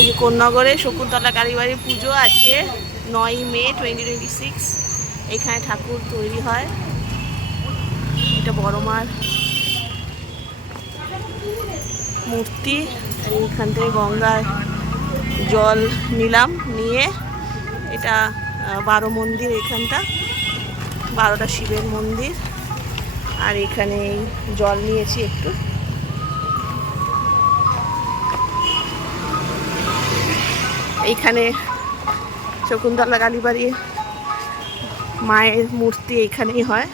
এই যে কোন্নগরে শকুন্তলা কালীবাড়ির পুজো আজকে 9ই মে 2026। এখানে ঠাকুর তৈরি হয়। এটা বড় মার মূর্তি। এইখান থেকে গঙ্গায় জল নিলাম, নিয়ে এটা 12 মন্দির, এখানটা 12টা শিবের মন্দির। আর এখানে জল নিয়েছি একটু। এইখানে শকুন্তলা কালীবাড়ি মায়ের মূর্তি এইখানেই হয়।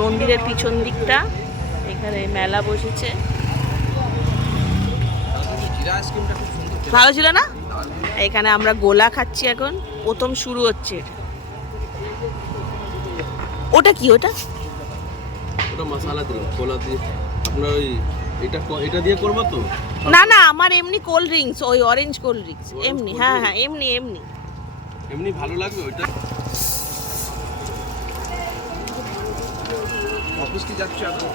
মন্দিরের পিছন দিকটা, এখানে মেলা বসেছে। ভালো ছিল না? এখানে আমরা গোলা খাচ্ছি এখন, প্রথম শুরু হচ্ছে। ওটা কি? ওটা মশলা দিয়ে গোলা দিয়ে আপনার ওই এটা দিয়ে করব তো? না না, আমার এমনি কোল্ড ড্রিঙ্কস, ওই অরেঞ্জ কোল্ড ড্রিঙ্কস এমনি। হ্যাঁ হ্যাঁ, এমনি এমনি এমনি ভালো লাগবে ওইটা। অফিস কি যাচ্ছে এখন?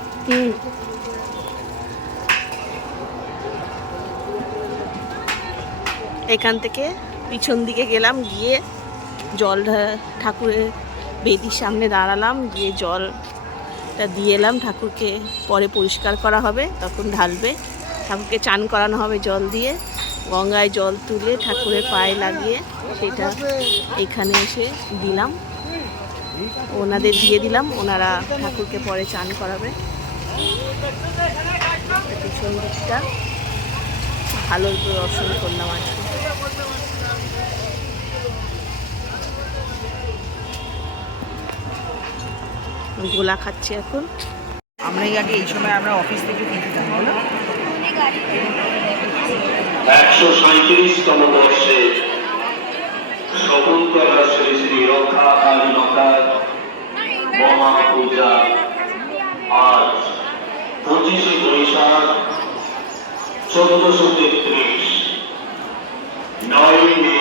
এখান থেকে পিছন দিকে গেলাম, গিয়ে জল ঠাকুরের বেদির সামনে দাঁড়ালাম, গিয়ে জলটা দিয়ে এলাম। ঠাকুরকে পরে পরিষ্কার করা হবে, তখন ঢালবে। ঠাকুরকে চান করানো হবে জল দিয়ে। গঙ্গায় জল তুলে ঠাকুরের পায়ে লাগিয়ে সেটা এখানে এসে দিলাম, ওনাদের দিয়ে দিলাম। ওনারা ঠাকুরকে পরে চান করাবে। পিছন দিকটা ভালো দর্শন করলাম আজকে। গোলা খাচ্ছি এখন। আমরা আগে এই সময় আমরা অফিস থেকে ফিরতাম, বলো 137তম বর্ষে শকুন্তলা শ্রী শ্রী রক্ষা কালী মাতার মহাপূজা আজ 25শে বৈশাখ 1433 9ই মে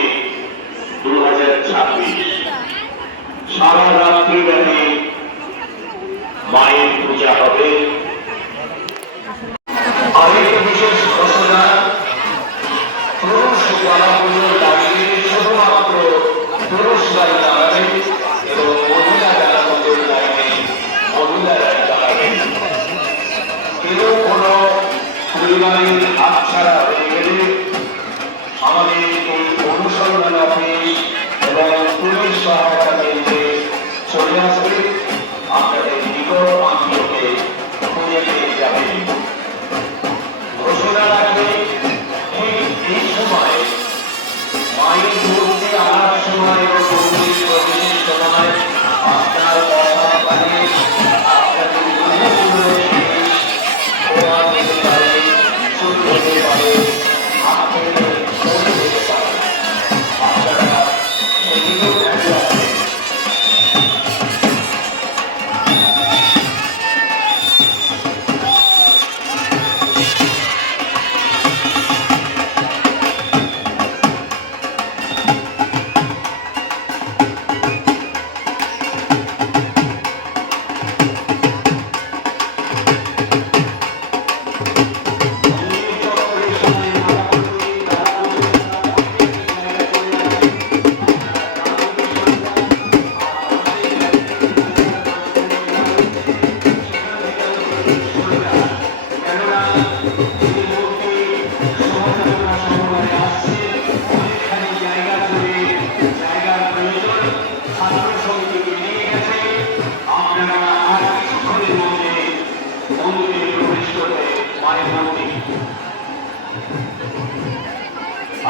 2026 সারা রাত্রি ব্যাপী মায়ের পূজা হবে। আরেকটা বিশেষ ঘোষণা, পুরুষ গলা পুজোর দাঁড়িয়ে শুধুমাত্র পুরুষরাই দাঁড়াবে এবং মহিলা যারা পুজোর দাঁড়িয়ে মহিলারাই দাঁড়াবে। কেউ কোনো পরিবারের হাত ছাড়া হয়ে গেলে আমাদের এই অনুসন্ধান অফিস এবং পুলিশ সহায়তা কেন্দ্রে চলে আসবে। আপনাদের নিকট আত্মীয়কে খুঁজে পেয়ে যাবে। ঘোষণা রাখবে এই সময় মায়ের মূর্তি আনার সময় ও মন্দির প্রবেশের সময় আপনার কথা পারে আপনাদের যেতে পারে, চুল হতে পারে, হাত থেকে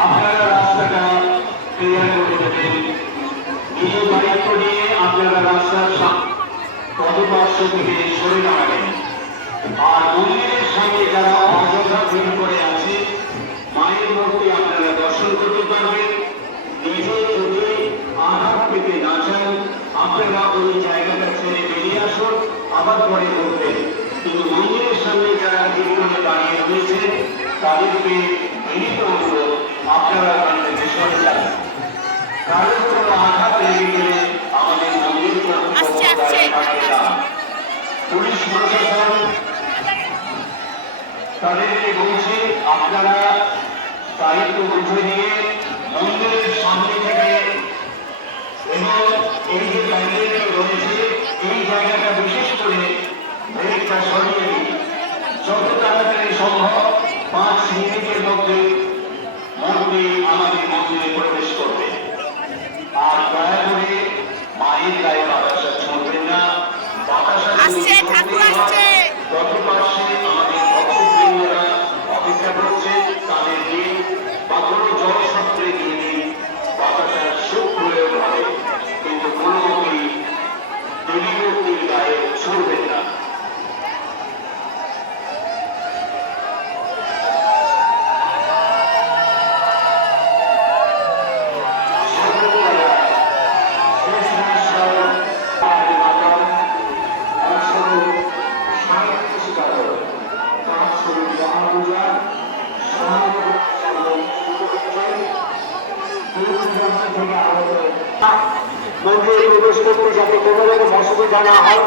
আপনারা রাস্তাটা ক্লিয়ার করে দেবেন। নিজের দায়িত্ব নিয়ে আপনারা রাস্তার পদপার্শ্ব থেকে সরে দাঁড়াবেন। আর মন্দিরের সামনে যারা অযথা ভিড় করে আছে, মায়ের মূর্তি আপনারা দর্শন করতে পারবেন। নিজে যদি আঘাত পেতে না চান, আপনারা ওই জায়গাটা ছেড়ে বেরিয়ে আসুন, আবার পরে করবেন। কিন্তু মন্দিরের সামনে যারা ভিড় করে দাঁড়িয়ে রয়েছে, তাদেরকে বিনীত অনুরোধ, আপনারা ওখান থেকে সরে যান। কারোর কোনো আঘাত লেগে গেলে আমাদের মন্দির কর্তৃপক্ষ দায়ী থাকবে না। পুলিশ প্রশাসন তাদেরকে বলছে, আপনারা দায়িত্ব বুঝে নিয়ে মন্দিরের সামনে থেকে এবং এই যে প্যান্ডেলটি রয়েছে এই জায়গাটা বিশেষ করে ব্রেকটা সরিয়ে দিন। যত তাড়াতাড়ি সম্ভব 5 মিনিটের মধ্যে মন্দির আমাদের মন্দিরে প্রবেশ করবে। আর দয়া করে মায়ের গায়ে বাতাসা ছড়বেন না। বাতাসা আসছে, ঠাকুর আসছে। যত পাশে আমাদের ভক্তবৃন্দরা অপেক্ষা করছে, তাদের দিন বা কোনো জলসত্রে দিয়ে দিন, বাতাসা সুখ হলেও ভাবে, কিন্তু কোনো মতেই দেবী মূর্তির গায়ে ছড়বেন না। মন্দিরে প্রবেশ করতে যাতে কোনো রকম অসুবিধা না হয়,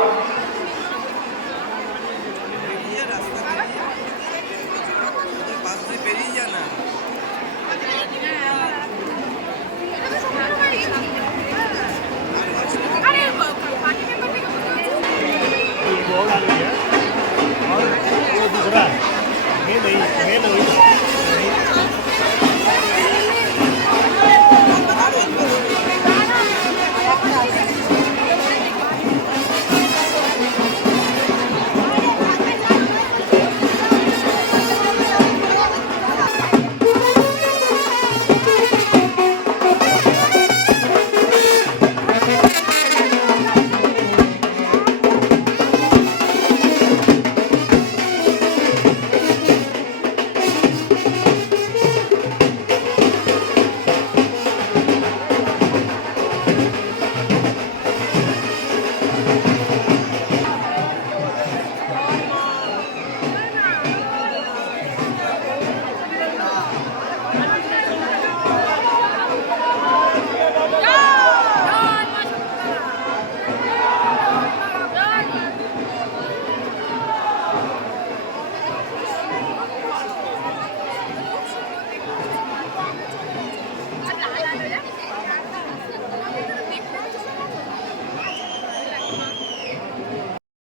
वो दूसरा है ये नहीं